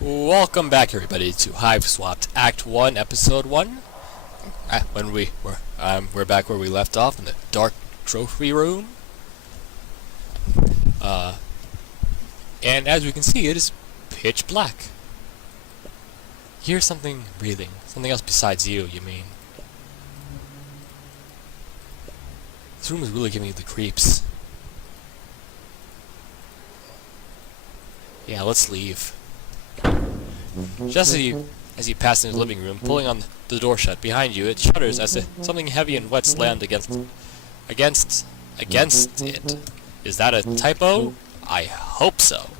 Welcome back, everybody, to Hiveswap Act 1, Episode 1. We're back where we left off in the dark trophy room. And as we can see, it is pitch black. Here's something breathing. Something else besides you mean. This room is really giving you the creeps. Yeah, let's leave. Just as you pass into the living room, pulling on the door shut behind you, it shudders as if something heavy and wet slammed against it. Is that a typo? I hope so.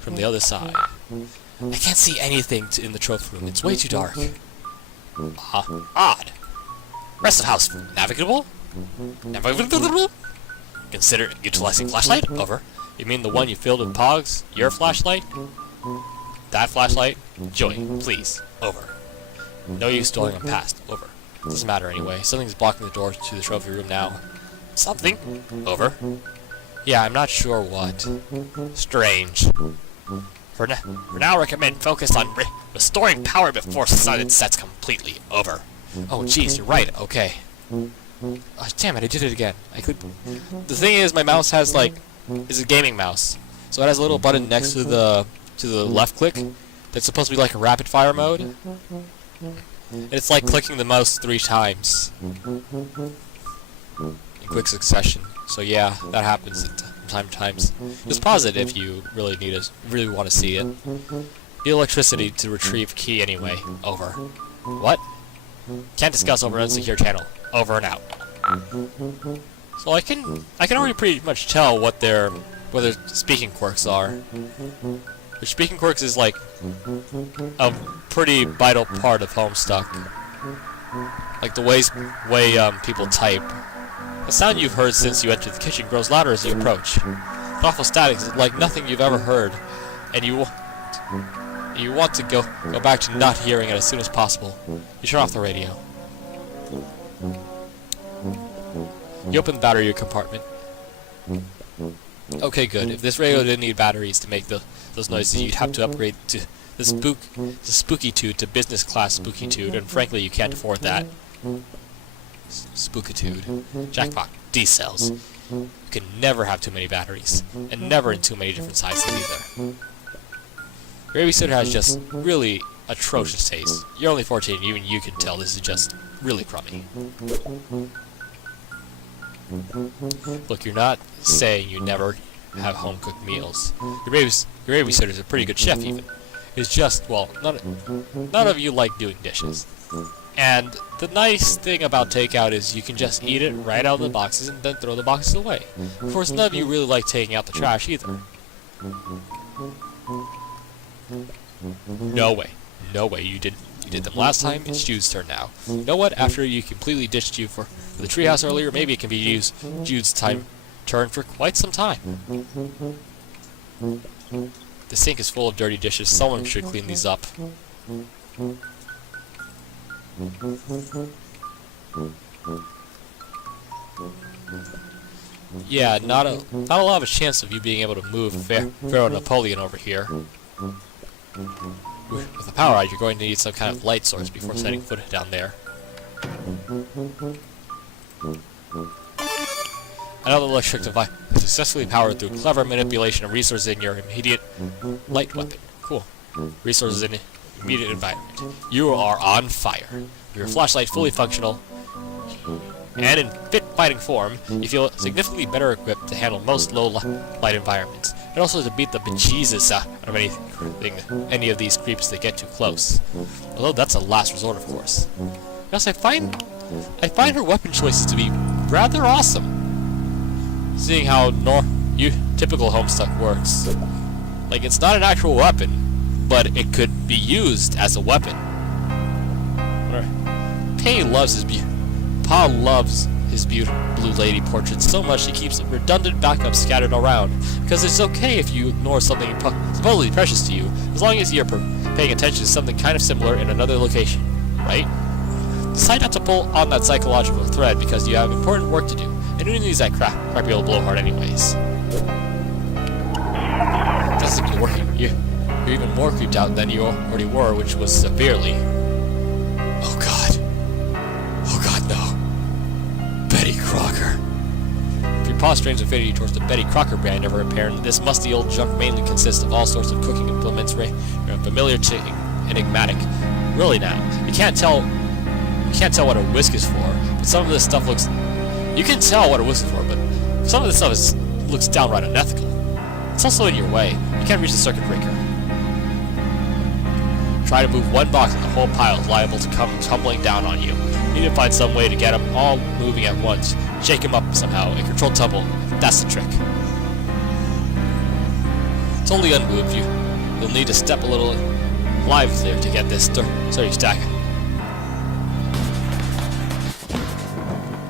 From the other side, I can't see anything in the trophy room. It's way too dark. Odd. Rest of house navigable? Navigable? Consider utilizing flashlight? Over. You mean the one you filled with pogs? Your flashlight? That flashlight? Join, please. Over. No use dwelling on past. Over. Doesn't matter anyway. Something's blocking the door to the trophy room now. Something? Over. Yeah, I'm not sure what. Strange. For now, recommend focus on restoring power before sun sets completely. Over. Oh, jeez, you're right. Okay. Oh, damn it, I did it again. The thing is, my mouse has, is a gaming mouse. So it has a little button next to the left click that's supposed to be like a rapid fire mode. And it's like clicking the mouse 3 times in quick succession. So yeah, that happens from times. Just pause it if you really want to see it. Need electricity to retrieve key anyway. Over. What? Can't discuss over unsecure channel. Over and out. So I can already pretty much tell what their speaking quirks are. Which speaking quirks is like a pretty vital part of Homestuck. Like the way people type. The sound you've heard since you entered the kitchen grows louder as you approach. The awful static is like nothing you've ever heard, and you want to go back to not hearing it as soon as possible. You turn off the radio. You open the battery compartment. Okay, good. If this radio didn't need batteries to make those noises, you'd have to upgrade to the Spookitude to business class Spookitude, and frankly, you can't afford that. Spookitude. Jackpot. D-cells. You can never have too many batteries, and never in too many different sizes either. Your babysitter has just really atrocious taste. You're only 14, even you can tell this is just really crummy. Look, you're not saying you never have home-cooked meals. Your babysitter's a pretty good chef, even. It's just, well, none of you like doing dishes. And the nice thing about takeout is you can just eat it right out of the boxes and then throw the boxes away. Of course, none of you really like taking out the trash either. No way. No way, you did them last time, it's Jude's turn now. You know what, after you completely ditched you for the treehouse earlier, maybe it can be Jude's turn for quite some time. The sink is full of dirty dishes, someone should clean these up. Yeah, not a lot of a chance of you being able to move Pharaoh Napoleon over here. With a power out, you're going to need some kind of light source before setting foot down there. Another electric device successfully powered through clever manipulation of resources in your immediate light weapon. Cool. Resources in immediate environment. You are on fire. Your flashlight fully functional, and in fit fighting form, you feel significantly better equipped to handle most low light environments, and also to beat the bejesus out of any of these creeps that get too close. Although that's a last resort, of course. Yes, I find her weapon choices to be rather awesome, seeing how typical Homestuck works. Like, it's not an actual weapon, but it could be used as a weapon. Pa loves his beautiful blue lady portrait so much he keeps redundant backups scattered around, because it's okay if you ignore something supposedly precious to you, as long as you're paying attention to something kind of similar in another location, right? Decide not to pull on that psychological thread because you have important work to do, and who needs that crappy old blowhard anyways? Doesn't be working. You're even more creeped out than you already were, which was severely. Oh god. Oh god, no. Betty Crocker. If your paw strains affinity towards the Betty Crocker brand ever apparent, this musty old junk mainly consists of all sorts of cooking implements familiar to enigmatic. Really now, you can't tell what a whisk is for, but some of this stuff looks... You can tell what a whisk is for, but some of this stuff looks downright unethical. It's also in your way. You can't reach the circuit breaker. Try to move one box and the whole pile is liable to come tumbling down on you. You need to find some way to get them all moving at once. Shake them up somehow and control tumble. That's the trick. It's only unmoved. You'll need to step a little livelier to get this sturdy stack.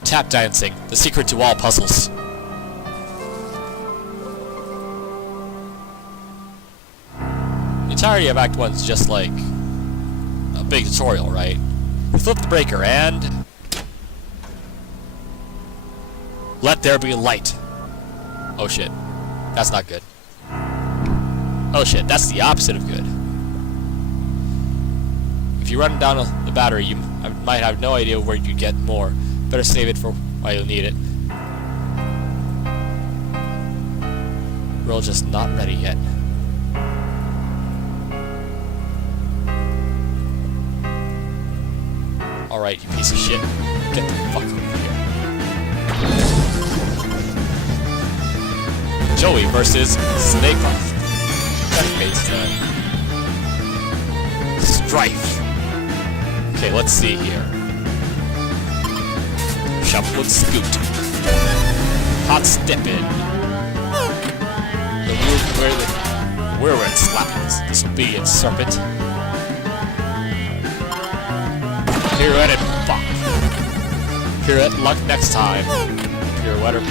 Tap dancing, the secret to all puzzles. The entirety of Act 1 is just like a big tutorial, right? You flip the breaker and... let there be light. Oh shit. That's not good. Oh shit, that's the opposite of good. If you run down the battery, you might have no idea where you'd get more. Better save it for while you'll need it. We're just not ready yet. Alright, you piece of shit. Get the fuck over here. Joey versus Snake. Face Strife. Okay, let's see here. Shuffle and scoot. Hot steppin'. The whirlwind slappings. Disobedient serpent. Pirouette and bop. Pirouette luck next time. Pirouette or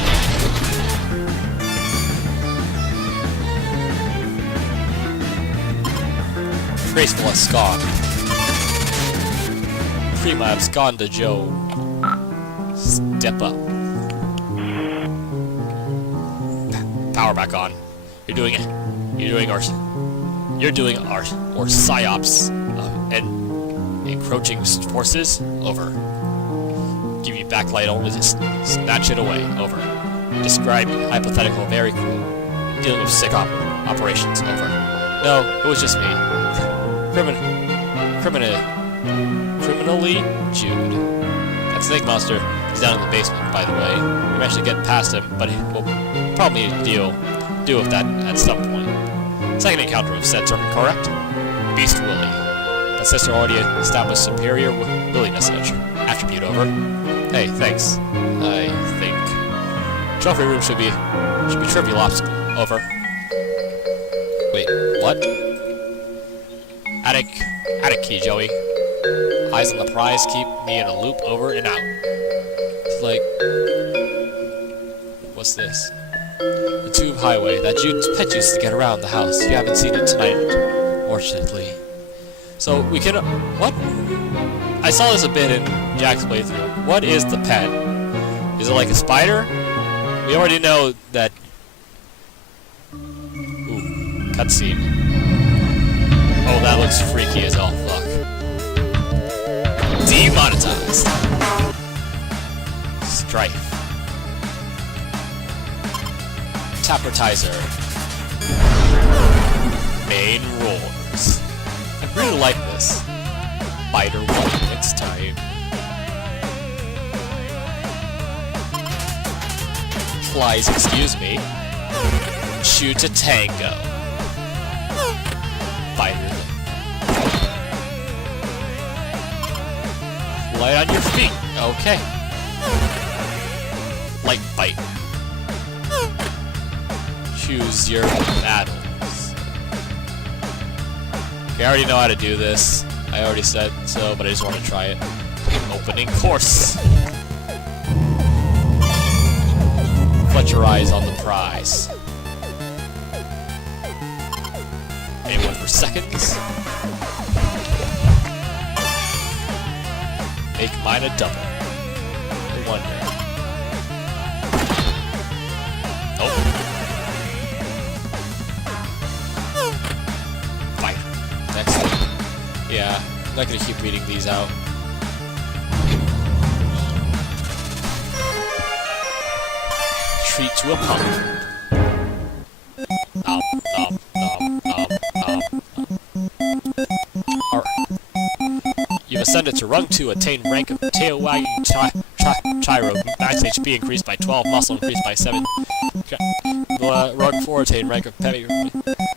graceful abscond. Prima absconda Joe. Step up. Power back on. You're doing our psyops and encroaching forces. Over. Give you backlight only to snatch it away. Over. Describe hypothetical very cool. Dealing with sick operations. Over. No, it was just me. Criminally Jude. That snake monster is down in the basement, by the way. You managed to get past him, but we'll probably need to deal with that at some point. Second encounter of said serpent, correct? Beast Willie. But sister already established superior williness attribute. Over. Hey, thanks. I think trophy room should be trivial obstacle. Over. Wait, what? Attic key, Joey. Eyes on the prize keep me in a loop over and out. It's like... what's this? The tube highway that Pet used to get around the house. You haven't seen it tonight, fortunately. So, we can... what? I saw this a bit in Jack's playthrough. What is the pet? Is it like a spider? We already know that... ooh, cutscene. Oh, that looks freaky as all fuck. Demonetized. Strife. Tappertizer. Main roars. I really like this. Biter one next time. Flies, excuse me. Shoot a tango. Biter. Light on your feet. Okay. Light bite. Choose your battles. Okay, I already know how to do this. I already said so, but I just want to try it. Opening course. Put your eyes on the prize. Anyone for seconds? Make mine a double. I wonder. Oh. Yeah, I'm not gonna keep reading these out. Treat to a pug. Nom, nom, nom, nom, nom. You've ascended to rung 2, attain rank of tail wagging chiro. Max HP increased by 12, muscle increased by 7. Rung 4, attain rank of peppy.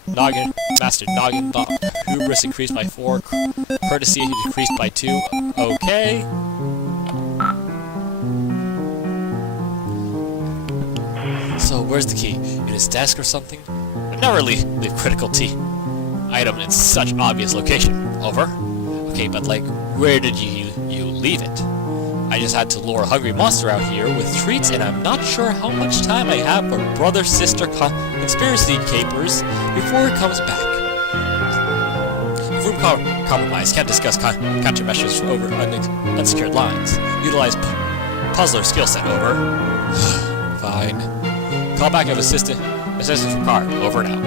Noggin, master noggin bomb. Hubris increased by 4. Courtesy decreased by 2. Okay. So where's the key? In his desk or something? But not really. Leave critical T item in such obvious location. Over. Okay, but like, where did you leave it? I just had to lure a hungry monster out here with treats, and I'm not sure how much time I have for brother-sister conspiracy capers before it comes back. Group compromise. Can't discuss countermeasures over unsecured lines. Utilize puzzler skill set. Over. Fine. Call back of assistant for car. Over now.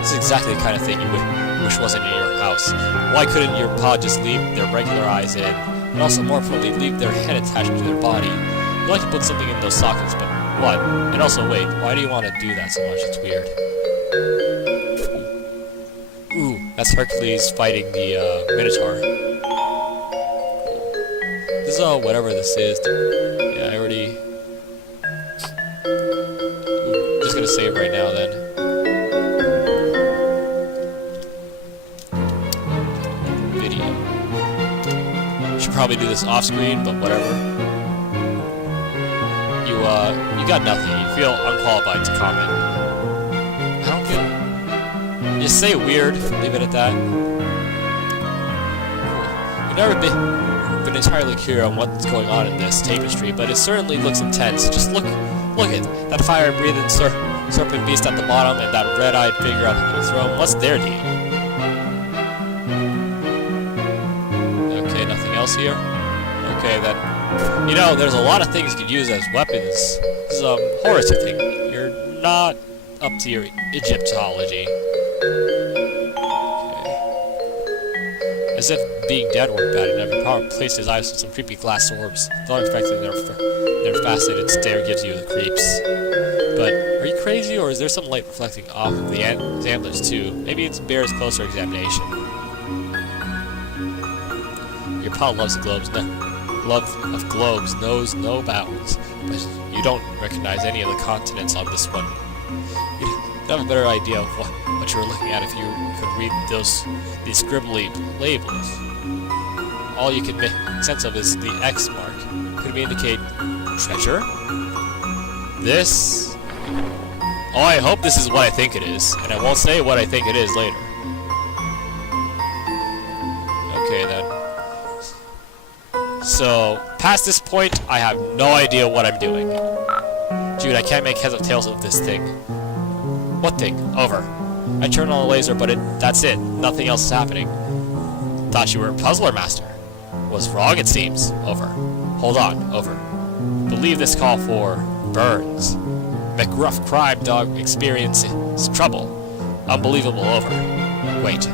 This is exactly the kind of thing you wish wasn't in your house. Why couldn't your pod just leave their regular eyes in? And also, more importantly, leave their head attached to their body. You like to put something in those sockets, but what? And also, wait, why do you want to do that so much? It's weird. Ooh, that's Hercules fighting the Minotaur. This is whatever this is. Yeah, I already... Ooh, just gonna save right now then. Probably do this off screen, but whatever. You got nothing. You feel unqualified to comment. I don't feel. Just say weird. Leave it at that. Cool. You've never been entirely clear on what's going on in this tapestry, but it certainly looks intense. Just look at that fire-breathing serpent beast at the bottom, and that red-eyed figure on the throne. What's their deal? Here? Okay, then. You know, there's a lot of things you could use as weapons. This is a Horus thing. You're not up to your Egyptology. Okay. As if being dead weren't bad enough, he probably placed his eyes on some creepy glass orbs. Don't expect that their fascinated stare gives you the creeps. But are you crazy, or is there some light reflecting off of the antlers too? Maybe it bears closer examination. Your pal loves the globes. Love of globes knows no bounds, but you don't recognize any of the continents on this one. You'd have a better idea of what you were looking at if you could read these scribbly labels. All you can make sense of is the X mark. Could we indicate treasure? This? Oh, I hope this is what I think it is, and I won't say what I think it is later. Okay then. So, past this point, I have no idea what I'm doing. Dude, I can't make heads or tails of this thing. What thing? Over. I turned on the laser, but that's it. Nothing else is happening. Thought you were a puzzler master. Was wrong, it seems. Over. Hold on. Over. Believe this call for burns. McGruff crime dog experiences trouble. Unbelievable. Over. Wait.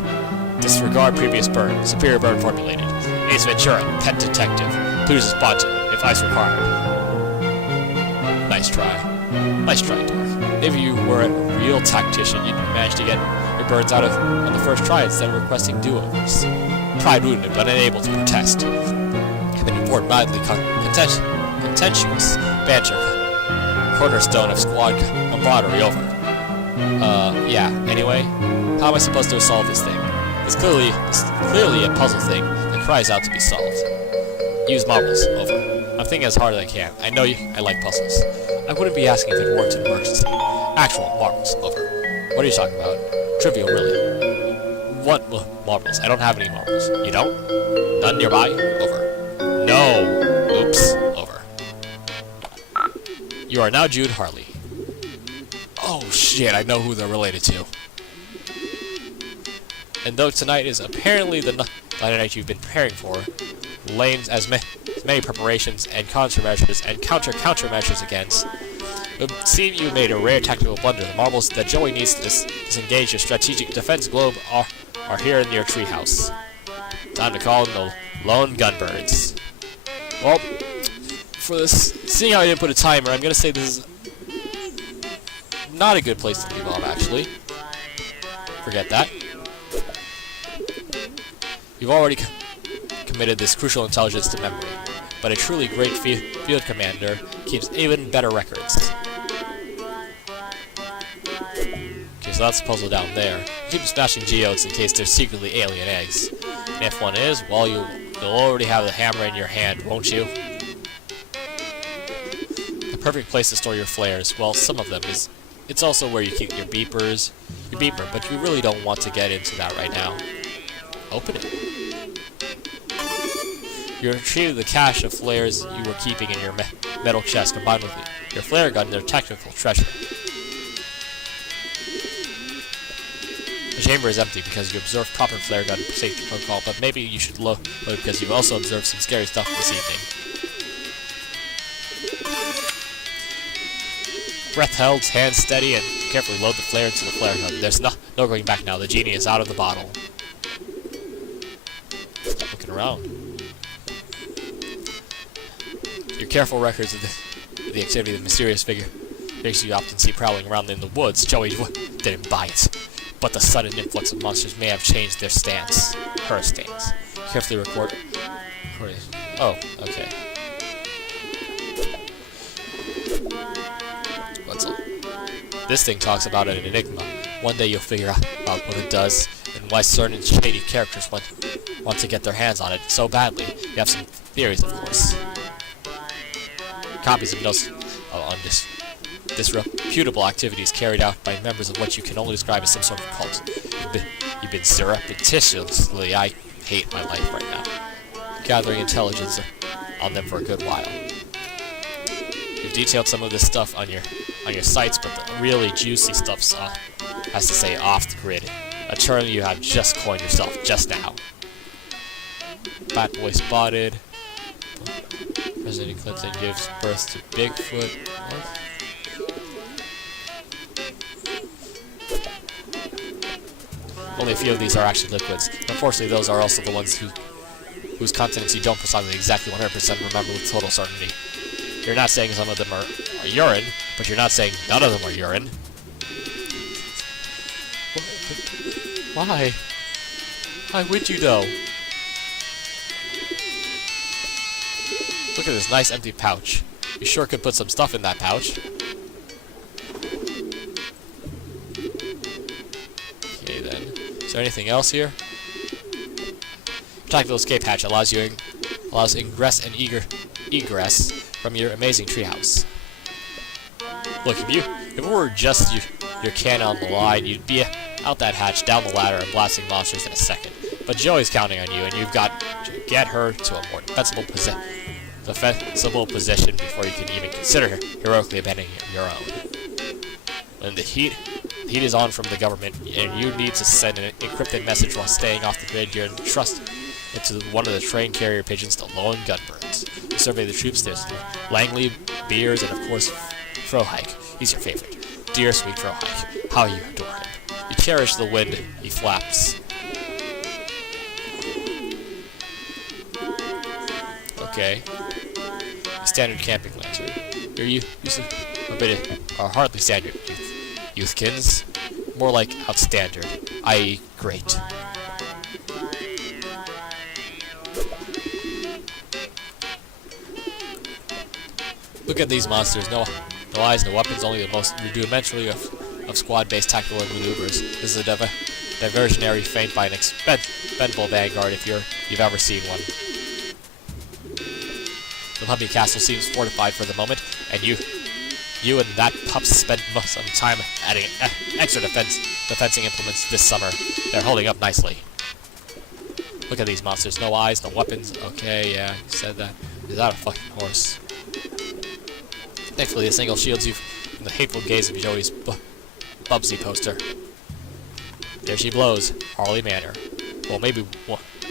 Disregard previous burn. Superior burn formulated. Ace Ventura, pet detective. Please respond if ice required. Nice try. Nice try, Dork. Maybe you were a real tactician, you'd manage to get your burns out on the first try instead of requesting do-overs. Pride wounded, but unable to protest. I've been informed mildly contentious banter. Cornerstone of squad camaraderie. Over. Yeah. Anyway, how am I supposed to solve this thing? It's clearly a puzzle thing that cries out to be solved. Use marbles. Over. I'm thinking as hard as I can. I know I like puzzles. I wouldn't be asking if it weren't an emergency. Actual marbles. Over. What are you talking about? Trivial, really. What marbles? I don't have any marbles. You don't? None nearby? Over. No. Oops. Over. You are now Jude Harley. Oh shit, I know who they're related to. And though tonight is apparently the night you've been preparing for, lanes as many preparations and countermeasures and countermeasures against, it would seem you made a rare tactical blunder. The marbles that Joey needs to disengage your strategic defense globe are here in your treehouse. Time to call in the lone gunbirds. Well, for this, seeing how I didn't put a timer, I'm gonna say this is not a good place to leave off, actually. Forget that. You've already committed this crucial intelligence to memory, but a truly great field commander keeps even better records. Okay, so that's the puzzle down there. Keep smashing geodes in case there's secretly alien eggs. And if one is, well, you'll already have the hammer in your hand, won't you? The perfect place to store your flares, well, some of them is. It's also where you keep your beeper, but you really don't want to get into that right now. Open it. You retrieve the cache of flares you were keeping in your metal chest, combined with your flare gun and their technical treasure. The chamber is empty because you observed proper flare gun safety protocol, but maybe you should load because you've also observed some scary stuff this evening. Breath held, hands steady, and carefully load the flare into the flare gun. There's no going back now. The genie is out of the bottle. Looking around. Your careful records of the activity of the mysterious figures you often see prowling around in the woods. Joey didn't buy it, but the sudden influx of monsters may have changed their stance. Her stance. Carefully record. Oh, okay. What's up? This thing talks about an enigma. One day you'll figure out what it does and why certain shady characters want to get their hands on it so badly. You have some theories, of course. Copies of notes on disreputable activities carried out by members of what you can only describe as some sort of cult. You've been surreptitiously. I hate my life right now. Gathering intelligence on them for a good while. You've detailed some of this stuff on your sites, but the really juicy stuff's has to say off the grid. A term you have just coined yourself just now. Bat boy spotted. President Clinton gives birth to Bigfoot. What? Only a few of these are actually liquids. Unfortunately, those are also the ones whose contents you don't precisely exactly 100% remember with total certainty. You're not saying some of them are urine, but you're not saying none of them are urine. Why? Why would you though? Look at this nice empty pouch. You sure could put some stuff in that pouch. Okay then. Is there anything else here? Tactical escape hatch allows ingress and egress from your amazing treehouse. Look, if it were just your cannon on the line, you'd be out that hatch, down the ladder, and blasting monsters in a second. But Joey's counting on you, and you've got to get her to a more defensible position before you can even consider heroically abandoning your own. When the heat is on from the government, and you need to send an encrypted message while staying off the grid, you're entrusted into one of the train carrier pigeons, the lone gunbirds. You survey the troops. There's Langley, Beers, and of course Frohike. He's your favorite. Dear sweet Frohike, how you adore him. You cherish the wind he flaps. Okay. Standard camping lantern. Your use a bit are hardly standard, youthkins. More like outstandard, i.e. great. Look at these monsters. No eyes, no weapons, only the most rudimentary of squad-based tactical maneuvers. This is a diversionary feint by an expendable vanguard if you've ever seen one. The puppy castle seems fortified for the moment, and you and that pup spent some time adding extra defensing implements this summer. They're holding up nicely. Look at these monsters. No eyes, no weapons. Okay, yeah, you said that. Is that a fucking horse? Thankfully, this angle shields you from the hateful gaze of Joey's Bubsy poster. There she blows. Harley Manor. Well, maybe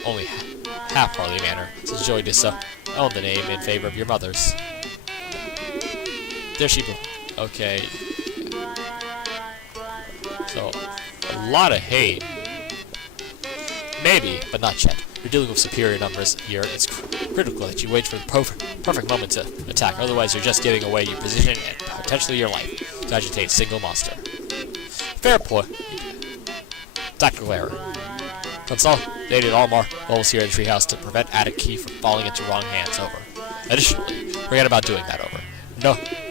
only half Harley Manor, since Joey disowned the name in favor of your mother's. There she blows. Okay. So, a lot of hate. Maybe, but not yet. You're dealing with superior numbers here. It's critical that you wait for the perfect moment to attack. Otherwise, you're just giving away your position and potentially your life to agitate a single monster. Fair point. Tactical error. Consolidated all marbles here in Treehouse to prevent attic key from falling into wrong hands. Over. Additionally, forget about doing that. Over.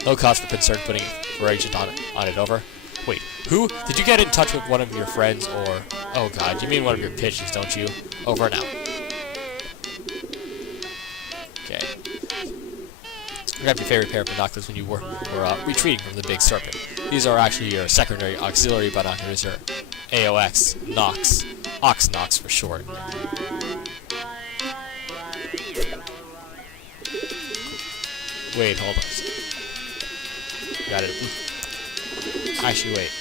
No cause for concern putting for agent on it. Over. Wait, who? Did you get in touch with one of your friends or... Oh god, you mean one of your pigeons, don't you? Over and out. Okay. Grab your favorite pair of binoculars when you were retreating from the big serpent. These are actually your secondary auxiliary binoculars, or AOX, Nox. Ox Nox for short. Wait, hold on. Got it. Actually, wait.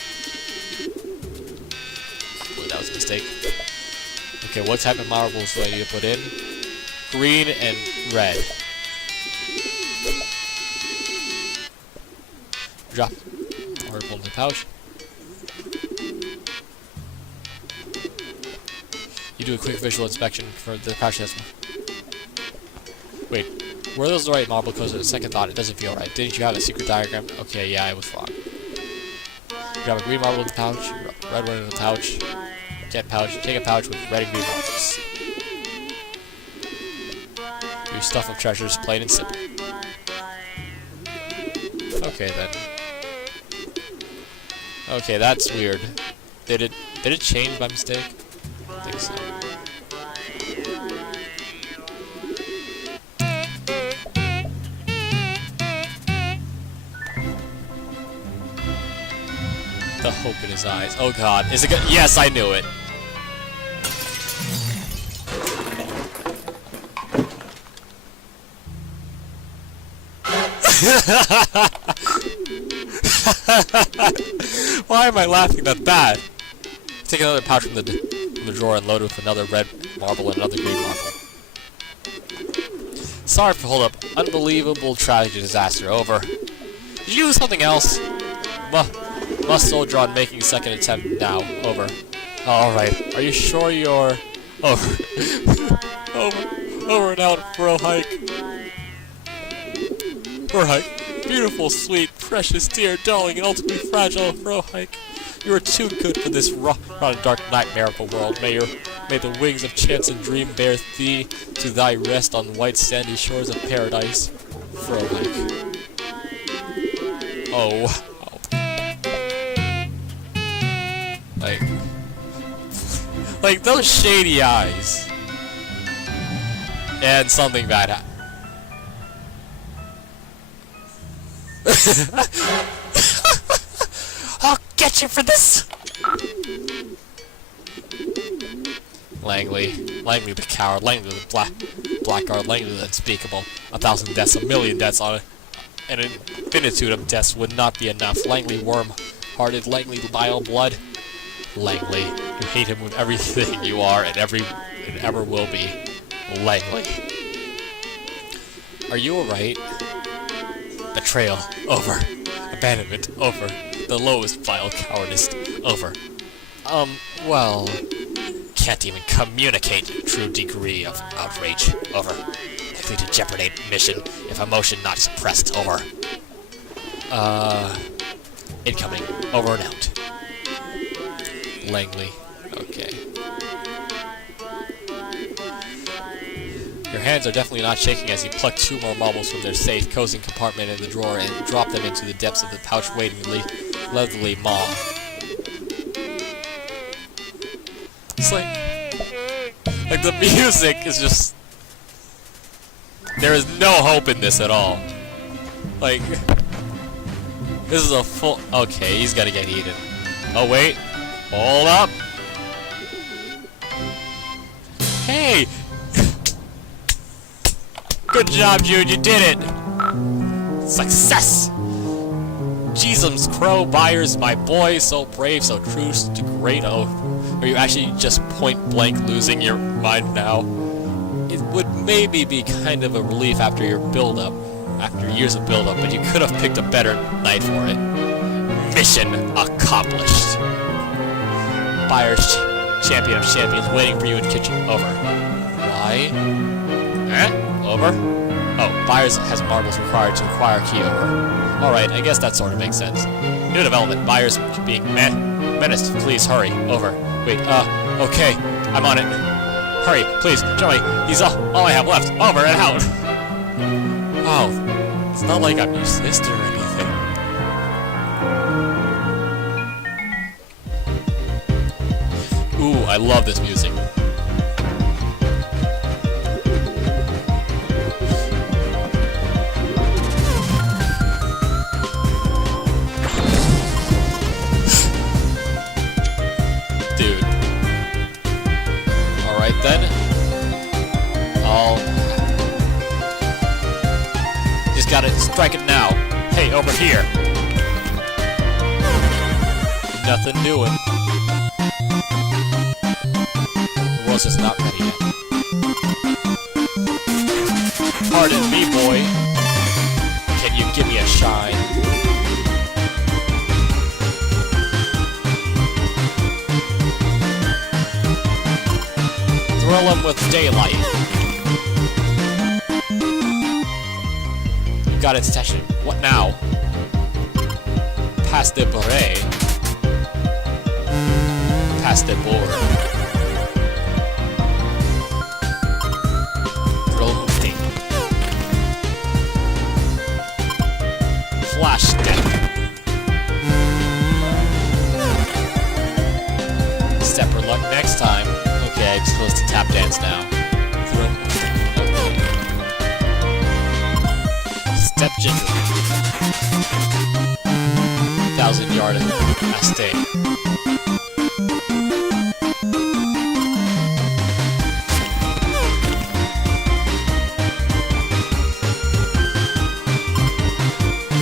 Wait, that was a mistake. Okay, what type of marbles do I need to put in? Green and red. Drop. Marble in the pouch. You do a quick visual inspection for the pouch test. Wait, were those the right marble codes? At a second thought, it doesn't feel right. Didn't you have a secret diagram? Okay, yeah, I was wrong. Grab a green marble in the pouch, red one in the pouch, get pouch, take a pouch with red and green marbles. Your stuff of treasures, plain and simple. Okay then. Okay, that's weird. Did it change by mistake? I think so. The hope in his eyes. Oh god, is it good? Yes, I knew it. Why am I laughing at that? Take another pouch from the drawer and load it with another red marble and another green marble. Sorry for hold up. Unbelievable tragedy disaster. Over. Did you do something else? Must soldier on making second attempt now. Over. Alright. Are you sure you're... Over. Over and out for a hike. For a hike. Beautiful, sweet, precious, dear, darling, and ultimately fragile for a hike. You are too good for this raw and dark nightmare of a world. May the wings of chance and dream bear thee to thy rest on white sandy shores of paradise. For a hike. Oh. Like those shady eyes. And something bad happened. I'll get you for this! Langley the coward, Langley the blackguard, Langley the unspeakable. 1,000 deaths, 1,000,000 deaths on it. An infinitude of deaths would not be enough. Langley worm-hearted, Langley vile blood. Langley, you hate him with everything you are and ever will be. Langley. Are you alright? Betrayal, over. Abandonment, over. The lowest vile cowardice, over. Well... Can't even communicate true degree of outrage, over. Likely to jeopardize mission if emotion not suppressed, over. Incoming, over and out. Langley, okay. Your hands are definitely not shaking as you pluck 2 more marbles from their safe, cozy compartment in the drawer and drop them into the depths of the pouch waiting leathery maw. It's like the music is just... There is no hope in this at all. Like, this is a full... Okay, he's gotta get eaten. Oh wait, hold up. Hey! Good job, Jude, you did it! Success! Jeezums Crow Byers, my boy, so brave, so true to great oath. Are you actually just point-blank losing your mind now? It would maybe be kind of a relief after your build-up, after years of build-up, but you could have picked a better night for it. 'Mission accomplished. Byers Champion of champions waiting for you in kitchen. Over. Why? Over? Oh, buyers has marbles required to acquire key. Over. Alright, I guess that sort of makes sense. New development. Buyers being menaced. Please hurry. Over. Wait, okay. I'm on it. Hurry, please. Joey, he's all I have left. Over and out. Oh, it's not like I'm your sister or anything. Ooh, I love this music. Dude. Alright then. Just gotta strike it now. Hey, over here. Nothing doing. Rose is not ready yet. Pardon me, boy. Can you give me a shine? Thrill him with daylight. You got its attention. What now? Pass the beret. Pass the board. Flash step. Stepper luck next time. Okay, I'm supposed to tap dance now. Okay. Step ginger. 1,000-yard stay.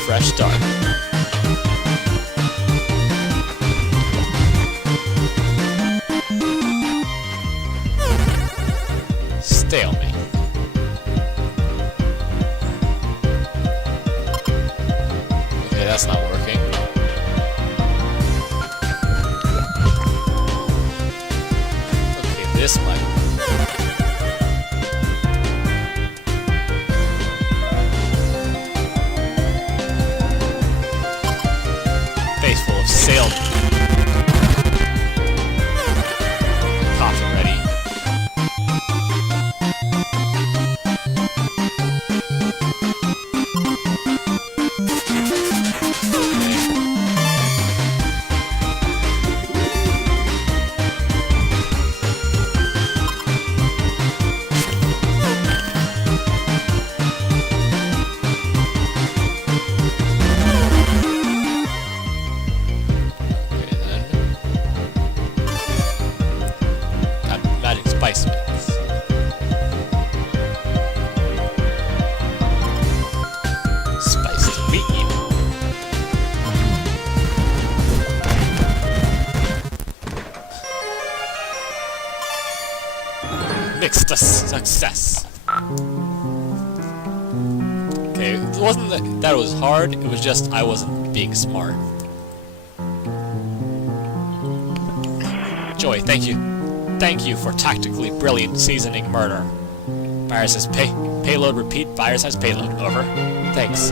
Fresh start. Stalemate. Okay, that's not working. Okay, this might. Full of sail. Coffee ready. Spice mix. Spice to meet you. Mixed success. Okay, it wasn't that it was hard, it was just I wasn't being smart. Joy, thank you. Thank you for tactically brilliant seasoning murder. Virus has payload repeat. Virus has payload. Over. Thanks.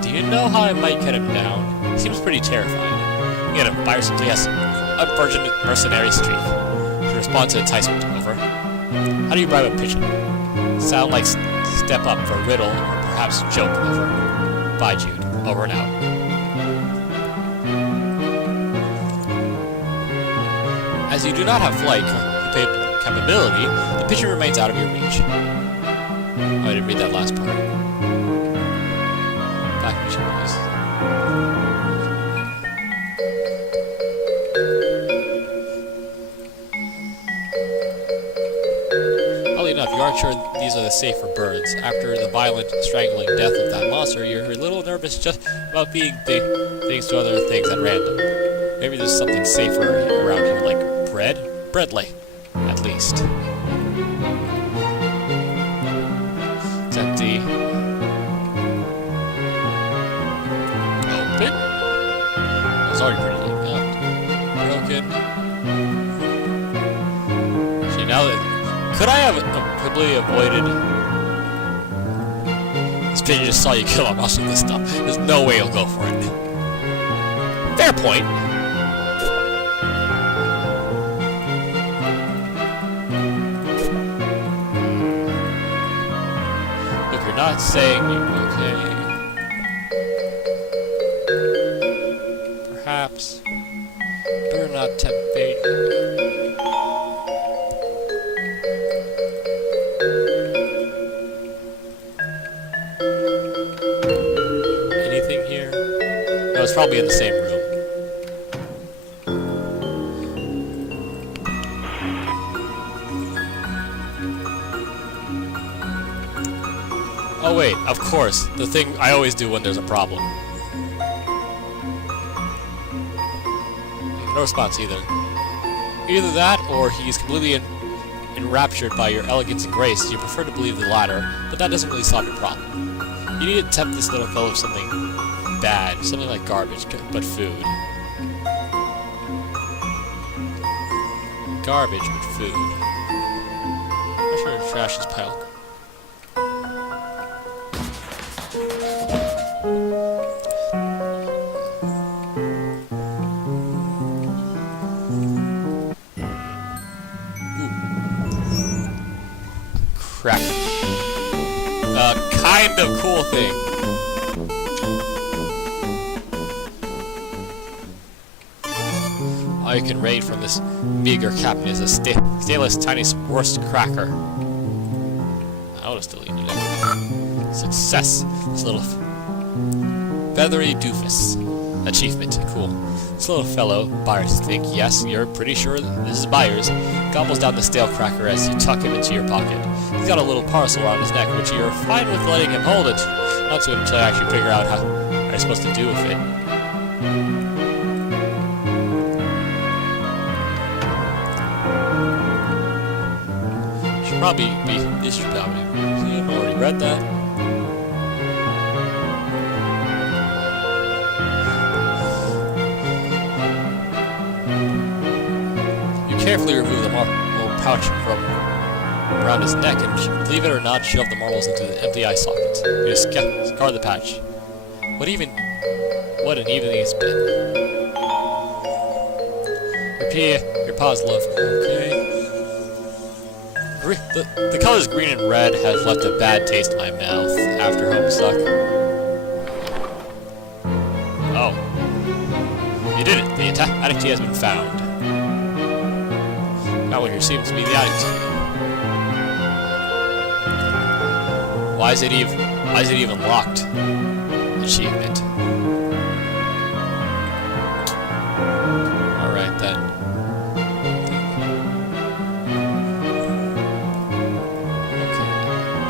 Do you know how I might get him down? Seems pretty terrifying. Get him. Virus simply has unfortunate mercenary streak. To respond to enticement. Over. How do you bribe a pigeon? Sound like step up for riddle or perhaps joke. Over. Bye, Jude. Over and out. As you do not have flight capability, the pigeon remains out of your reach. Oh, I didn't read that last part. Back mission noise. Oddly enough, you aren't sure these are the safer birds. After the violent, strangling death of that monster, you're a little nervous just about feeding things to other things at random. Maybe there's something safer around here, like bread? Breadly, at least. It's empty. Open? It's already pretty broken. now that... Could I have completely avoided... This pigeon just saw you kill a monster with this stuff. There's no way he'll go for it. Fair point. Look, you're not saying... Okay... Perhaps... Better not tempt fate. Anything here? No, it's probably in the same room. Oh wait, of course, the thing I always do when there's a problem. No response either. Either that, or he's completely enraptured by your elegance and grace. You prefer to believe the latter, but that doesn't really solve your problem. You need to tempt this little fellow with something bad, something like garbage, but food. Garbage, but food. I'm sure trash is piled. Crap. Kind of cool thing. All you can raid from this meager captain is a stainless tiny worst cracker. I would have still eaten it. Success. This little feathery doofus. Achievement. Cool. This little fellow, Byers think, yes, you're pretty sure this is Byers, gobbles down the stale cracker as you tuck him into your pocket. He's got a little parcel around his neck, which you're fine with letting him hold it. Not to him until I actually figure out how you're supposed to do with it. Should probably be... This should probably be... I've already read that. Carefully remove the little pouch from around his neck and, believe it or not, shove the marbles into the empty eye socket. You discard the patch. What an evening it's been. Repeat your pause, love. Okay. The colors green and red have left a bad taste in my mouth after Homestuck. Oh. You did it. The attic key has been found. Now when you seem to be the addict. Why is it even locked? Achievement. Alright then. Okay.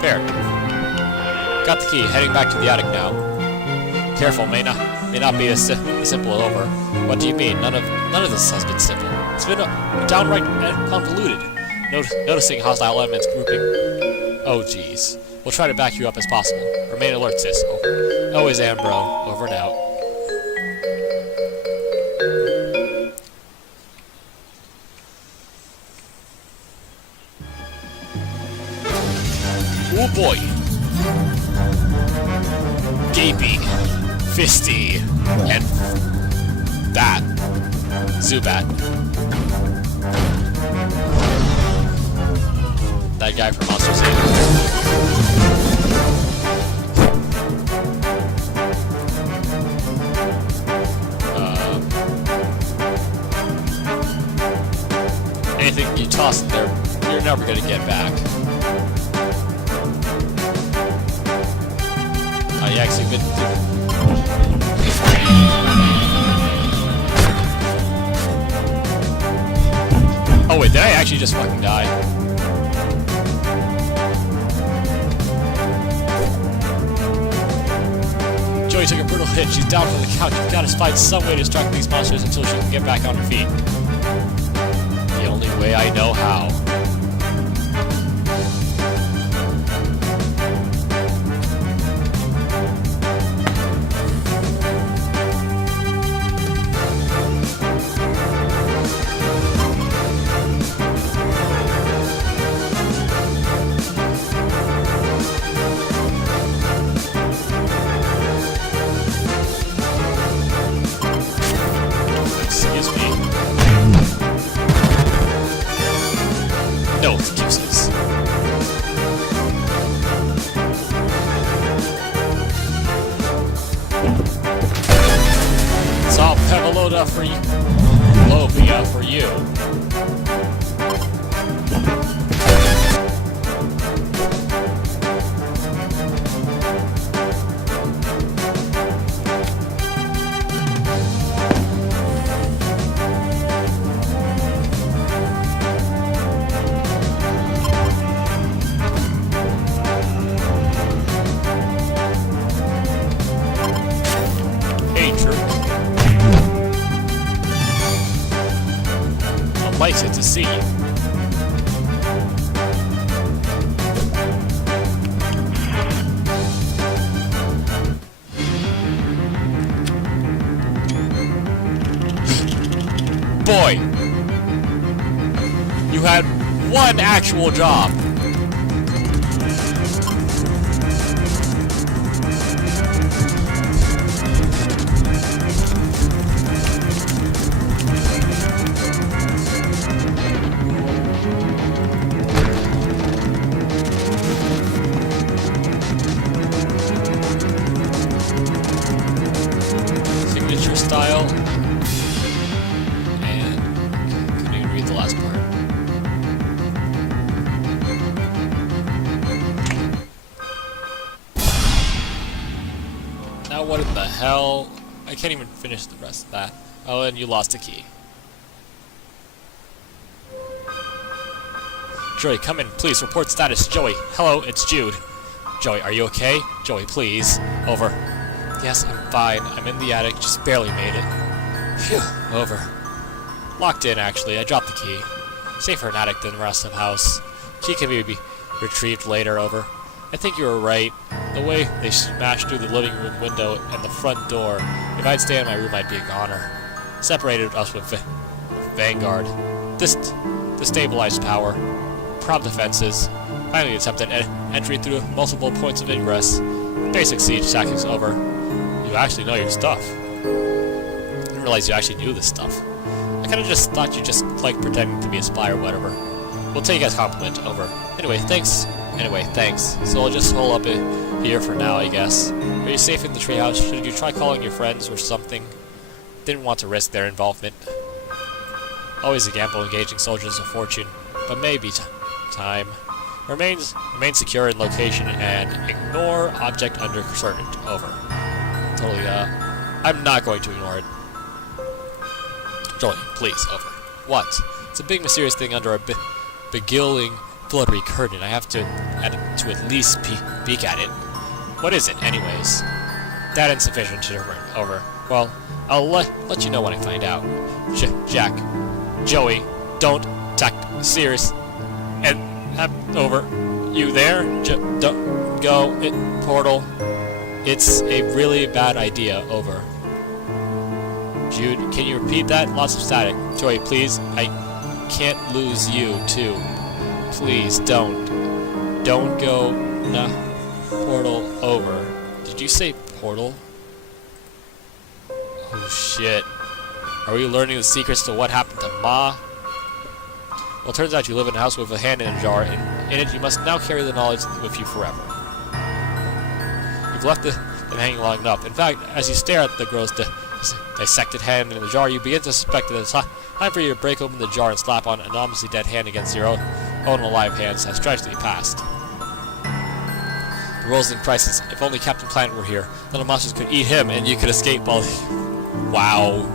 Fair. Got the key, heading back to the attic now. Careful, may not be as simple as over. What do you mean? None of this has been simple. It's been downright convoluted. Noticing hostile elements grouping. Oh, jeez. We'll try to back you up as possible. Remain alert, sis. Over. Always am, bro. Over and out. Oh boy. Gapy. Fisty. And... Bat. Zubat. That guy from Monsters Inc. Anything you toss in there, you're never gonna get back. Oh, you actually been. Oh wait, did I actually just fucking die? Joey took a brutal hit. She's down from the couch. You've got to find some way to distract these monsters until she can get back on her feet. The only way I know how. No excuses. It's all Peveloda for you. Lovia for you. Delighted to see you. Boy, you had one actual job. Style, and couldn't even read the last part. Now what in the hell? I can't even finish the rest of that. Oh, and you lost a key. Joey, come in, please. Report status. Joey, hello, it's Jude. Joey, are you okay? Joey, please. Over. Yes, I'm fine. I'm in the attic, just barely made it. Phew, over. Locked in, actually. I dropped the key. Safer in attic than the rest of the house. Key can be retrieved later, over. I think you were right. The way they smashed through the living room window and the front door, if I'd stay in my room, I'd be a goner. Separated us with Vanguard. Destabilized power. Prompt defenses. Finally attempted entry through multiple points of ingress. Basic siege tactics over. You actually know your stuff. I didn't realize you actually knew this stuff. I kinda just thought you just liked pretending to be a spy or whatever. We'll take it as compliment, over. Anyway, thanks. So I'll just hole up here for now, I guess. Are you safe in the treehouse? Should you try calling your friends or something? Didn't want to risk their involvement. Always a gamble engaging soldiers of fortune, but maybe time. Remain secure in location and ignore object under certain, over. Totally, I'm not going to ignore it. Joey, please, over. What? It's a big mysterious thing under a beguiling fluttery curtain. I have to at least peek at it. What is it, anyways? That insufficient to over. Well, I'll let you know when I find out. Jack. Joey, don't attack. Serious. And, over. You there? Don't go. Portal. It's a really bad idea, over. Jude, can you repeat that? Lots of static. Joey, please. I can't lose you, too. Please, don't. Don't go. Nah. Portal, over. Did you say portal? Oh, shit. Are we learning the secrets to what happened to Ma? Well, it turns out you live in a house with a hand in a jar, and in it you must now carry the knowledge with you forever. You've left them hanging long enough. In fact, as you stare at the girl's dissected hand in the jar, you begin to suspect that it's time for you to break open the jar and slap on an anonymously dead hand against your own alive hands has tragically passed. The world's in crisis. If only Captain Planet were here, then the monsters could eat him and you could escape while... Wow.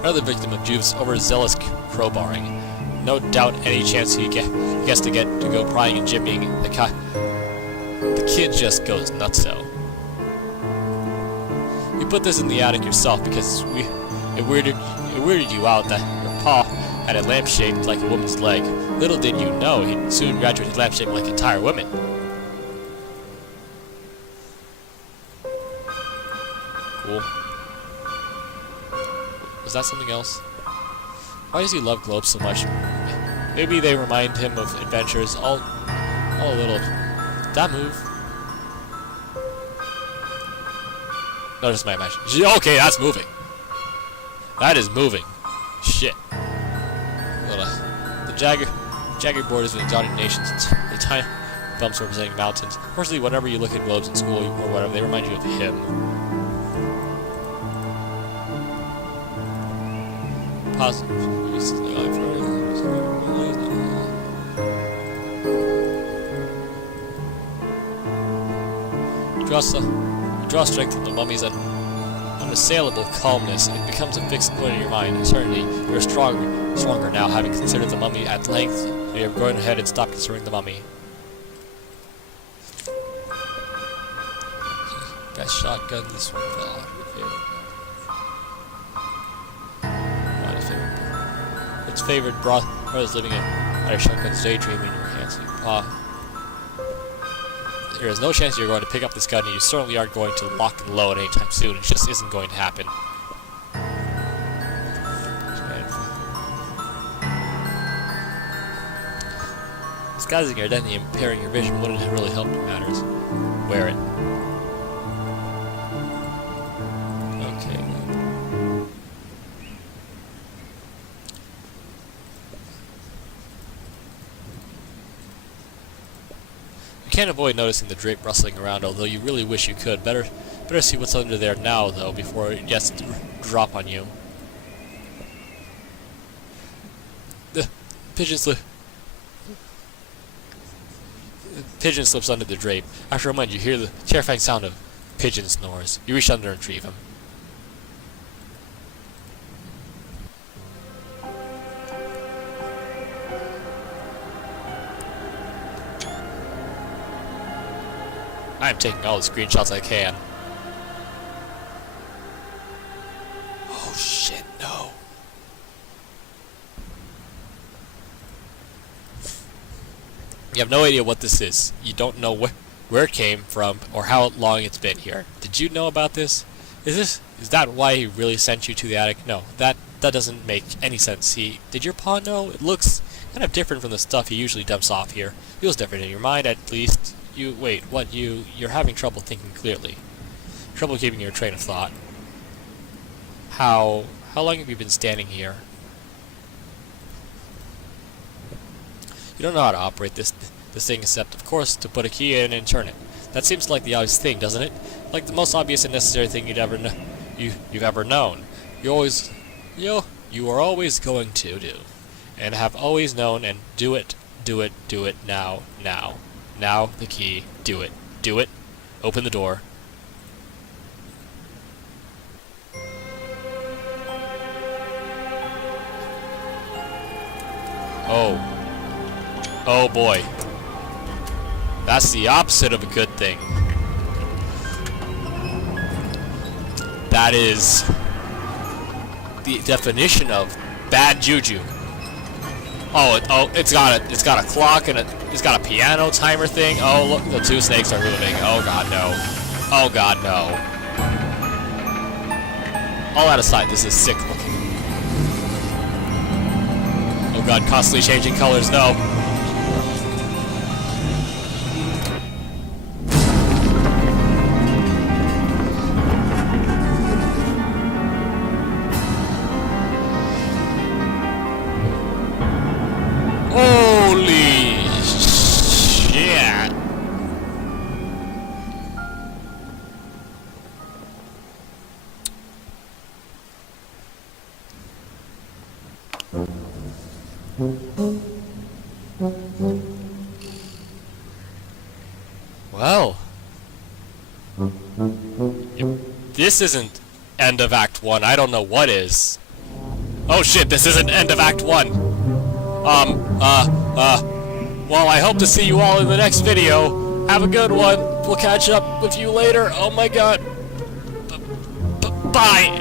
Another victim of Juve's overzealous crowbarring. No doubt any chance he gets to go prying and jimmying, the kid just goes nutso. You put this in the attic yourself because it weirded you out that your paw had a lamp shaped like a woman's leg. Little did you know he'd soon graduate lamp shaped like entire women. Cool. Was that something else? Why does he love globes so much? Maybe they remind him of adventures, all a little... Did that move? No, just my imagination. Okay, that's moving. That is moving. Shit. The jagged borders with exotic nations, the tiny bumps representing mountains. Unfortunately, whenever you look at globes in school or whatever, they remind you of him. Positive. You draw strength from the mummy's unassailable calmness. It becomes a fixed point in your mind. Certainly, you are stronger now, having considered the mummy at length. You have gone ahead and stopped considering the mummy. Best shotgun this one fell off. Its favorite brother's living a shotgun's daydreaming in your hands. There is no chance you're going to pick up this gun, and you certainly aren't going to lock and load anytime soon. It just isn't going to happen. Disguising your identity and impairing your vision wouldn't really help in matters. Wear it. Okay. You can't avoid noticing the drape rustling around, although you really wish you could. Better see what's under there now, though, before it gets to drop on you. The pigeon slips under the drape. After a moment, you hear the terrifying sound of pigeon snores. You reach under and retrieve him. I am taking all the screenshots I can. Oh shit, no. You have no idea what this is. You don't know where it came from or how long it's been here. Did you know about this? Is that why he really sent you to the attic? No, that doesn't make any sense. Did your paw know? It looks kind of different from the stuff he usually dumps off here. Feels different in your mind, at least. Wait, what? You're having trouble thinking clearly. Trouble keeping your train of thought. How long have you been standing here? You don't know how to operate this thing except, of course, to put a key in and turn it. That seems like the obvious thing, doesn't it? Like the most obvious and necessary thing you've ever known. You are always going to do, and have always known, and do it now. Now, the key. Do it. Open the door. Oh boy. That's the opposite of a good thing. That is the definition of bad juju. It's got a clock and it's got a piano timer thing. Oh, look, the two snakes are moving. Oh god, no. Oh god, no. All that aside, this is sick looking. Oh god, constantly changing colors, no. Well, if this isn't end of Act 1, I don't know what is. Oh shit, this isn't end of Act 1. Well, I hope to see you all in the next video. Have a good one. We'll catch up with you later. Oh my god. Bye.